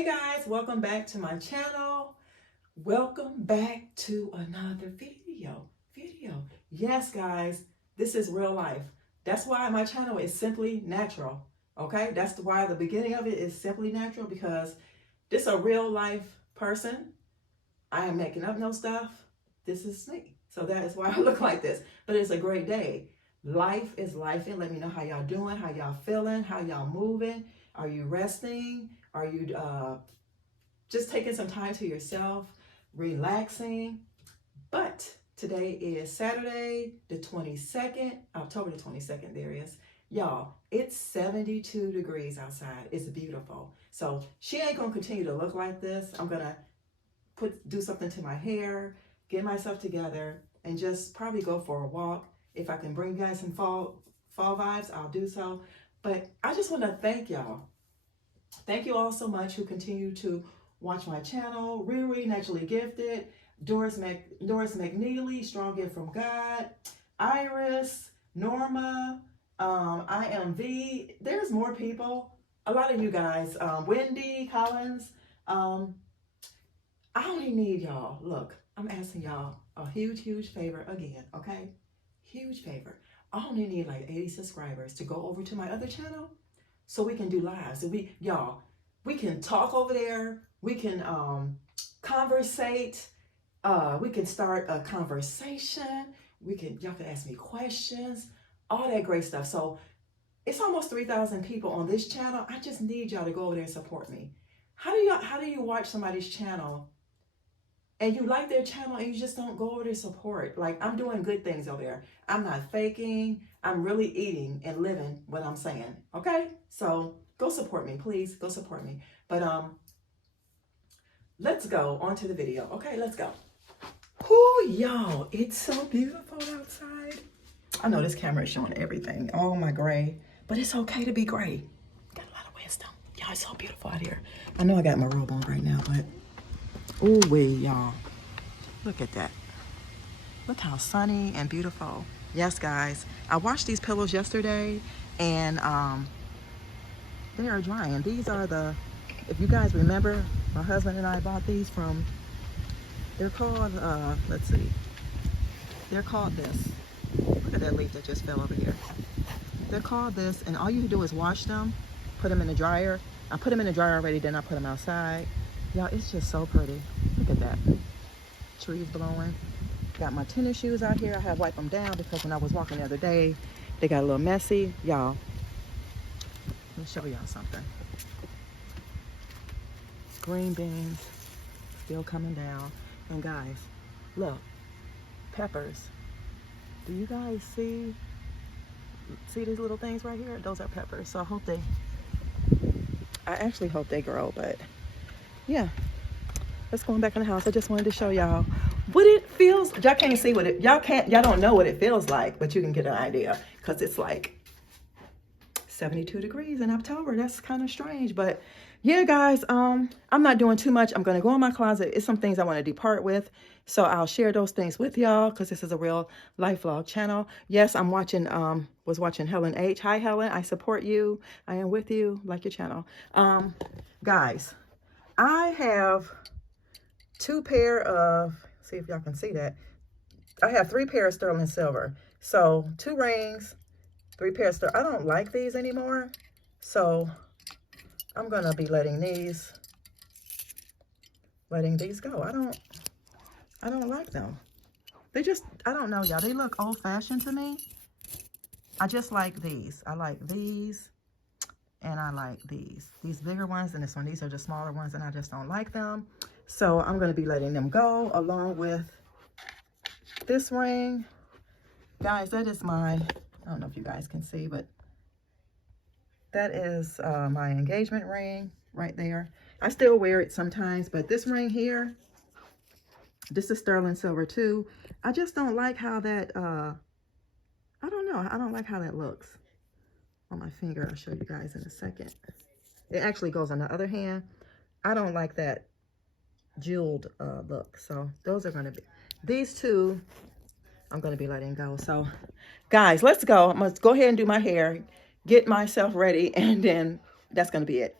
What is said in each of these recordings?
Hey guys, welcome back to my channel. Welcome back to another video. Yes guys, this is real life. That's why my channel is simply natural. Okay, that's why the beginning of it is simply natural, because this is a real life person. I am making up no stuff. This is me. So that is why I look like this. But it's a great day. Life is life. And let me know how y'all doing, how y'all feeling, how y'all moving. Are you resting? Are you just taking some time to yourself, relaxing? But today is Saturday, the 22nd, October the 22nd, there is. Y'all, it's 72 degrees outside. It's beautiful. So she ain't gonna continue to look like this. I'm gonna do something to my hair, get myself together, and just probably go for a walk. If I can bring you guys some fall vibes, I'll do so. But I just want to thank y'all. Thank you all so much who continue to watch my channel. Riri, Naturally Gifted, Doris McNeely, Strong Gift from God, Iris, Norma, I am V. There's more people. A lot of you guys. Wendy Collins. I only need y'all. Look, I'm asking y'all a huge favor again, okay? Huge favor. I only need like 80 subscribers to go over to my other channel so we can do lives. So we can talk over there. We can conversate. We can start a conversation. Y'all can ask me questions, all that great stuff. So it's almost 3,000 people on this channel. I just need y'all to go over there and support me. How do you watch somebody's channel and you like their channel and you just don't go over to support? Like, I'm doing good things over there. I'm not faking. I'm really eating and living what I'm saying. Okay? So go support me, please. Go support me. But let's go on to the video. Okay, let's go. Oh, y'all, it's so beautiful outside. I know this camera is showing everything. Oh, my gray. But it's okay to be gray. Got a lot of wisdom. Y'all, it's so beautiful out here. I know I got my robe on right now, but ooh wee, y'all. Look at that. Look how sunny and beautiful. Yes, guys. I washed these pillows yesterday, and they are drying. These are if you guys remember, my husband and I bought these from, they're called, let's see. They're called this. Look at that leaf that just fell over here. They're called this, and all you do is wash them, put them in the dryer. I put them in the dryer already, then I put them outside. Y'all, it's just so pretty. Look at that. Trees blowing. Got my tennis shoes out here. I had wiped them down because when I was walking the other day, they got a little messy. Y'all, let me show y'all something. Green beans still coming down. And guys, look, peppers. Do you guys see these little things right here? Those are peppers. So I actually hope they grow, but yeah. Let's go back in the house. I just wanted to show y'all what it feels. Y'all can't see y'all don't know what it feels like, but you can get an idea because it's like 72 degrees in October. That's kind of strange, but yeah, guys, I'm not doing too much. I'm going to go in my closet. It's some things I want to depart with. So I'll share those things with y'all because this is a real life vlog channel. Yes, I'm watching, was watching Helen H. Hi, Helen. I support you. I am with you. Like your channel. Guys, I have two pair of, see if y'all can see that. I have 3 pair of sterling silver. So 2 rings, 3 pair of sterling. I don't like these anymore. So I'm going to be letting these go. I don't like them. They just, I don't know, y'all. They look old fashioned to me. I just like these. I like these. And I like these bigger ones than this one. These are the smaller ones and I just don't like them. So I'm going to be letting them go along with this ring. Guys, that is I don't know if you guys can see, but that is my engagement ring right there. I still wear it sometimes, but this ring here, this is sterling silver too. I just don't like how that, I don't know. I don't like how that looks on my finger. I'll show you guys in a second. It actually goes on the other hand. I don't like that jeweled look. So those are going to be, these two I'm going to be letting go. So guys, let's go. I'm going to go ahead and do my hair, get myself ready, and then that's going to be it.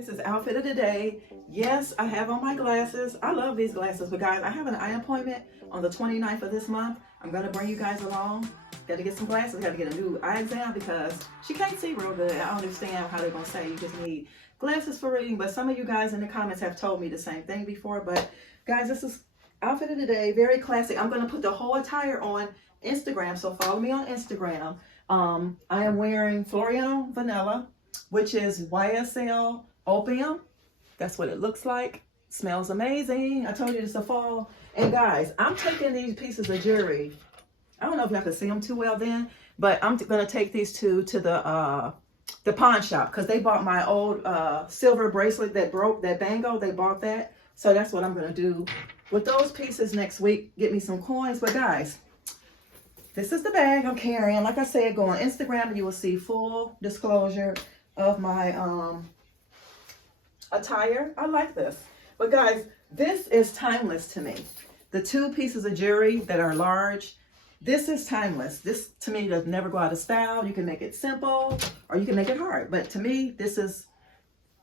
This is outfit of the day. Yes, I have on my glasses. I love these glasses, but guys, I have an eye appointment on the 29th of this month. I'm gonna bring you guys along. Got to get some glasses. Got to get a new eye exam because she can't see real good. I understand how they're gonna say you just need glasses for reading, but some of you guys in the comments have told me the same thing before. But guys, this is outfit of the day, very classic. I'm gonna put the whole attire on Instagram, so follow me on Instagram. I am wearing Floriano Vanilla, which is YSL Opium. That's what it looks like. Smells amazing. I told you it's the fall. And guys, I'm taking these pieces of jewelry. I don't know if y'all can see them too well then, but I'm gonna take these two to the pawn shop because they bought my old silver bracelet that broke, that bangle. They bought that. So that's what I'm gonna do with those pieces next week. Get me some coins. But guys, this is the bag I'm carrying. Like I said, go on Instagram and you will see full disclosure of my attire. I like this. But guys, this is timeless to me. The two pieces of jewelry that are large, this is timeless. This to me does never go out of style. You can make it simple or you can make it hard. But to me, this is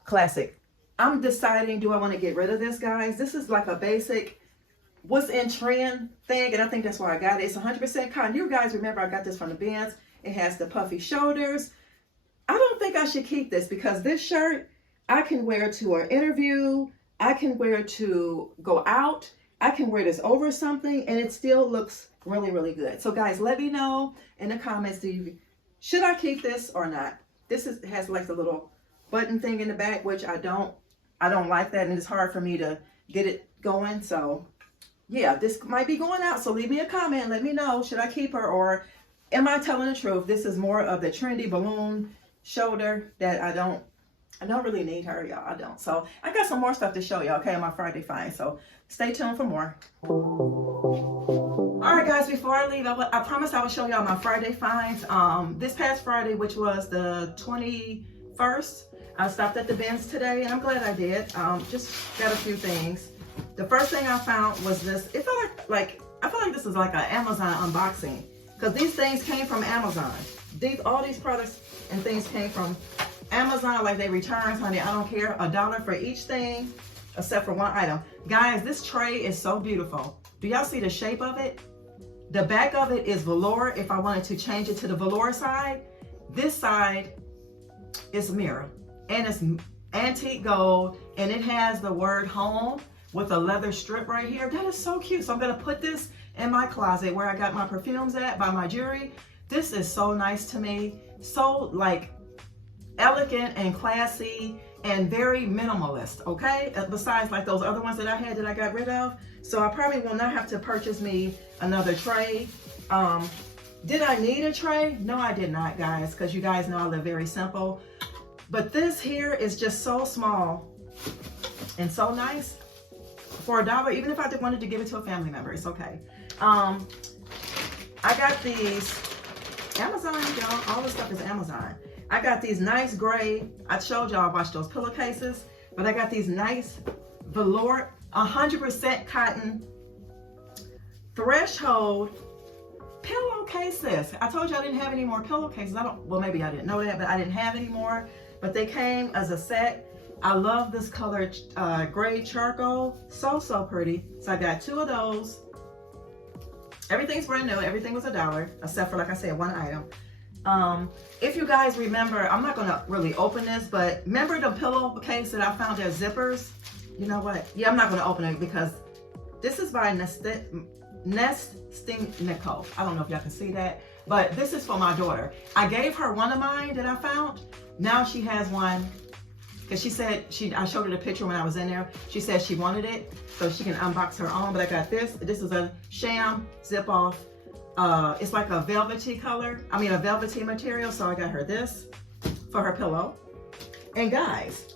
classic. I'm deciding, do I want to get rid of this, guys? This is like a basic what's in trend thing, and I think that's why I got it. It's 100% cotton. You guys remember I got this from the bins. It has the puffy shoulders. I don't think I should keep this because this shirt I can wear to an interview. I can wear to go out. I can wear this over something and it still looks really, really good. So guys, let me know in the comments, should I keep this or not? This has like the little button thing in the back, which I don't like that, and it's hard for me to get it going. So yeah, this might be going out. So leave me a comment. Let me know, should I keep her or am I telling the truth? This is more of the trendy balloon shoulder that I don't really need her, y'all. I don't. So I got some more stuff to show y'all, okay, on my Friday finds. So stay tuned for more. All right, guys, before I leave, I promised I would show y'all my Friday finds. This past Friday, which was the 21st, I stopped at the bins today, and I'm glad I did. Just got a few things. The first thing I found was this. It felt like I feel like this is like an Amazon unboxing because these things came from Amazon. All these products and things came from Amazon, like they returns, honey. I don't care. $1 for each thing except for one item. Guys, this tray is so beautiful. Do y'all see the shape of it? The back of it is velour. If I wanted to change it to the velour side, this side is mirror and it's antique gold, and it has the word home with a leather strip right here. That is so cute. So I'm gonna put this in my closet where I got my perfumes at, by my jewelry. This is so nice to me. So like elegant and classy and very minimalist, okay? Besides like those other ones that I had that I got rid of. So I probably will not have to purchase me another tray. Did I need a tray? No, I did not, guys, because you guys know I live very simple. But this here is just so small and so nice. For $1, even if I wanted to give it to a family member, it's okay. I got these Amazon, y'all. All this stuff is Amazon. I got these nice gray, I showed y'all, watch those pillowcases, but I got these nice velour, 100% cotton, threshold pillowcases. I told you I didn't have any more pillowcases. Well, maybe I didn't know that, but I didn't have any more, but they came as a set. I love this color, gray charcoal, so pretty. So I got 2 of those. Everything's brand new, everything was $1, except for, like I said, one item. If you guys remember, I'm not gonna really open this, but remember the pillowcase that I found as zippers? You know what? Yeah, I'm not gonna open it because this is by Nestiniko. I don't know if y'all can see that, but this is for my daughter. I gave her one of mine that I found. Now she has one because she said I showed her the picture when I was in there. She said she wanted it so she can unbox her own, but I got this. This is a sham zip off. It's like a velvety color. I mean, a velvety material. So I got her this for her pillow. And guys,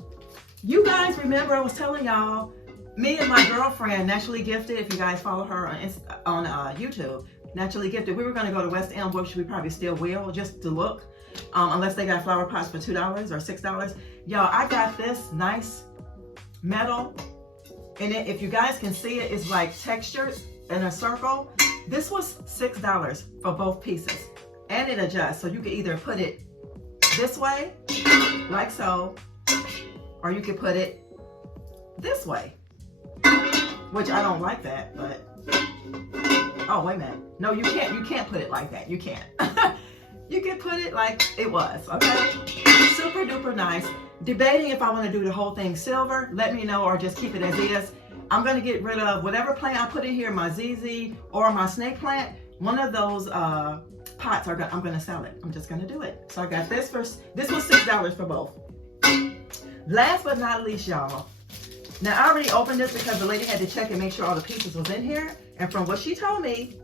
you guys remember I was telling y'all, me and my girlfriend, Naturally Gifted, if you guys follow her on YouTube, Naturally Gifted, we were going to go to West Elm, which we probably still will, just to look, unless they got flower pots for $2 or $6. Y'all, I got this nice metal, and if you guys can see it, it's like textured in a circle. This was $6 for both pieces, and it adjusts, so you can either put it this way, like so, or you could put it this way, which I don't like that, but, oh, wait a minute. No, you can't put it like that. You can't. You can put it like it was, okay? Super duper nice. Debating if I want to do the whole thing silver, let me know, or just keep it as is. I'm going to get rid of whatever plant I put in here, my ZZ or my snake plant. One of those pots, I'm going to sell it. I'm just going to do it. So I got this this was $6 for both. Last but not least, y'all. Now, I already opened this because the lady had to check and make sure all the pieces was in here. And from what she told me,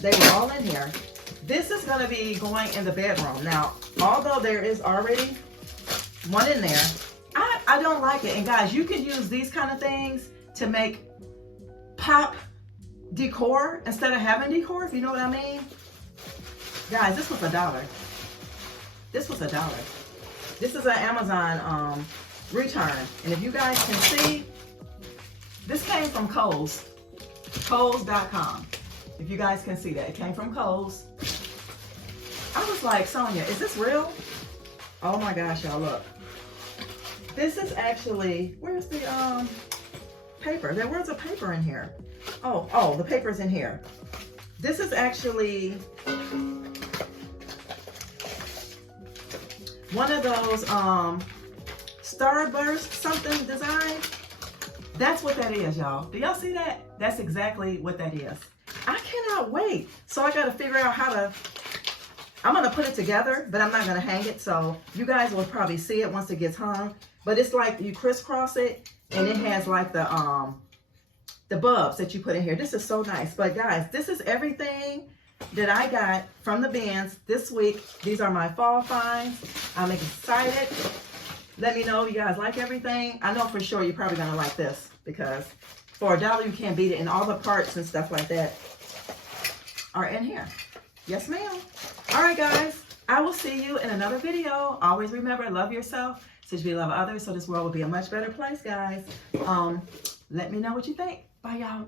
they were all in here. This is going to be going in the bedroom. Now, although there is already one in there, I don't like it. And guys, you can use these kind of things to make pop decor instead of having decor, if you know what I mean. Guys, this was $1. This was $1. This is an Amazon return. And if you guys can see, this came from Kohl's. Kohl's.com. If you guys can see that. It came from Kohl's. I was like, Sonia, is this real? Oh my gosh, y'all, look. This is actually, where's the paper? There was a paper in here. Oh, the paper's in here. This is actually one of those Starburst something design. That's what that is, y'all. Do y'all see that? That's exactly what that is. I cannot wait. So I got to figure out how to, I'm going to put it together, but I'm not going to hang it. So you guys will probably see it once it gets hung. But it's like you crisscross it, and it has like the bulbs that you put in here. This is so nice. But guys, this is everything that I got from the bins this week. These are my fall finds. I'm excited. Let me know if you guys like everything. I know for sure you're probably going to like this, because for $1 you can't beat it. And all the parts and stuff like that are in here. Yes, ma'am. All right, guys. I will see you in another video. Always remember, love yourself since you love others, so this world will be a much better place, guys. Let me know what you think. Bye, y'all.